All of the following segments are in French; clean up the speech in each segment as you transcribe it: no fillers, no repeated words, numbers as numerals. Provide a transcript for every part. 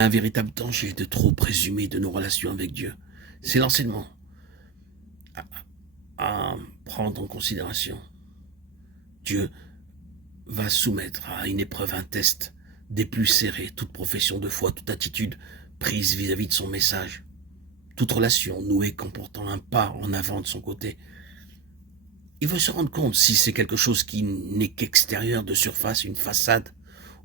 Un véritable danger de trop présumer de nos relations avec Dieu. C'est l'enseignement à prendre en considération. Dieu va soumettre à une épreuve, un test, des plus serrés, toute profession de foi, toute attitude prise vis-à-vis de son message, toute relation nouée comportant un pas en avant de son côté. Il veut se rendre compte si c'est quelque chose qui n'est qu'extérieur, de surface, une façade,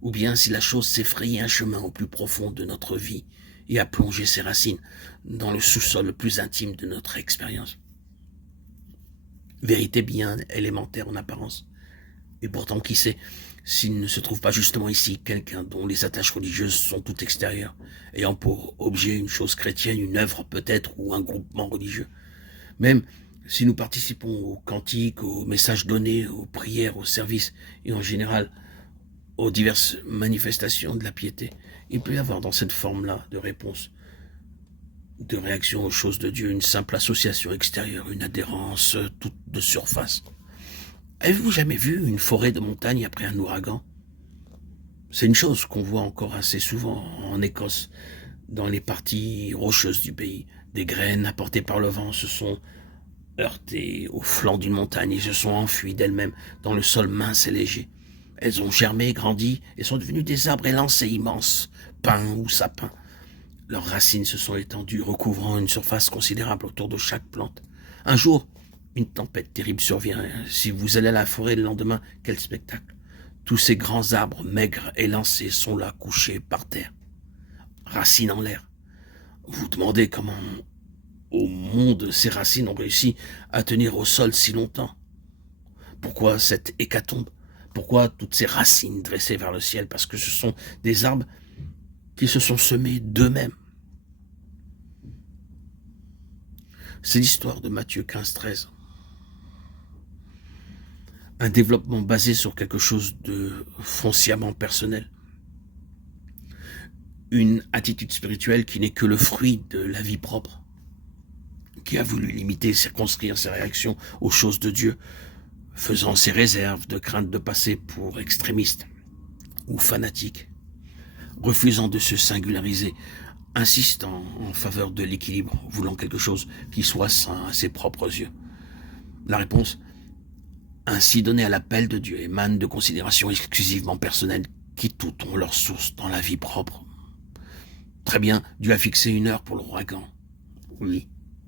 ou bien si la chose s'est frayée un chemin au plus profond de notre vie et a plongé ses racines dans le sous-sol le plus intime de notre expérience. Vérité bien élémentaire en apparence. Et pourtant, qui sait s'il ne se trouve pas justement ici quelqu'un dont les attaches religieuses sont toutes extérieures, ayant pour objet une chose chrétienne, une œuvre peut-être, ou un groupement religieux. Même si nous participons aux cantiques, aux messages donnés, aux prières, aux services, et en général aux diverses manifestations de la piété, il peut y avoir dans cette forme-là de réponse, de réaction aux choses de Dieu, une simple association extérieure, une adhérence toute de surface. Avez-vous jamais vu une forêt de montagne après un ouragan? C'est une chose qu'on voit encore assez souvent en Écosse, dans les parties rocheuses du pays. Des graines apportées par le vent se sont heurtées au flanc d'une montagne et se sont enfuies d'elles-mêmes dans le sol mince et léger. Elles ont germé, grandi et sont devenues des arbres élancés immenses, pins ou sapins. Leurs racines se sont étendues, recouvrant une surface considérable autour de chaque plante. Un jour, une tempête terrible survient. Si vous allez à la forêt le lendemain, quel spectacle! Tous ces grands arbres maigres et lancés sont là, couchés par terre, racines en l'air. Vous vous demandez comment au monde ces racines ont réussi à tenir au sol si longtemps. Pourquoi cette hécatombe? Pourquoi toutes ces racines dressées vers le ciel? Parce que ce sont des arbres qui se sont semés d'eux-mêmes. C'est l'histoire de Matthieu 15-13. Un développement basé sur quelque chose de foncièrement personnel. Une attitude spirituelle qui n'est que le fruit de la vie propre, qui a voulu limiter, circonscrire ses réactions aux choses de Dieu, faisant ses réserves de crainte de passer pour extrémiste ou fanatique, refusant de se singulariser, insistant en faveur de l'équilibre, voulant quelque chose qui soit sain à ses propres yeux. La réponse, ainsi donnée à l'appel de Dieu, émane de considérations exclusivement personnelles qui toutes ont leur source dans la vie propre. Très bien, Dieu a fixé une heure pour l'ouragan. Oui,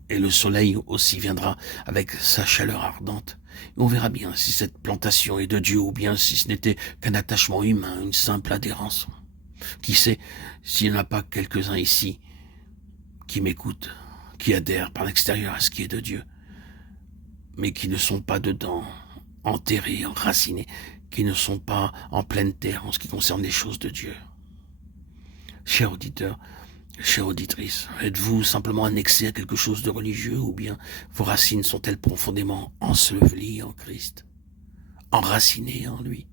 et le soleil aussi viendra avec sa chaleur ardente. Et on verra bien si cette plantation est de Dieu ou bien si ce n'était qu'un attachement humain, une simple adhérence. Qui sait s'il n'y en a pas quelques-uns ici qui m'écoutent, qui adhèrent par l'extérieur à ce qui est de Dieu, mais qui ne sont pas dedans, enterrés, enracinés, qui ne sont pas en pleine terre en ce qui concerne les choses de Dieu. Chers auditeurs, chère auditrice, êtes-vous simplement annexé à quelque chose de religieux ou bien vos racines sont-elles profondément ensevelies en Christ, enracinées en lui?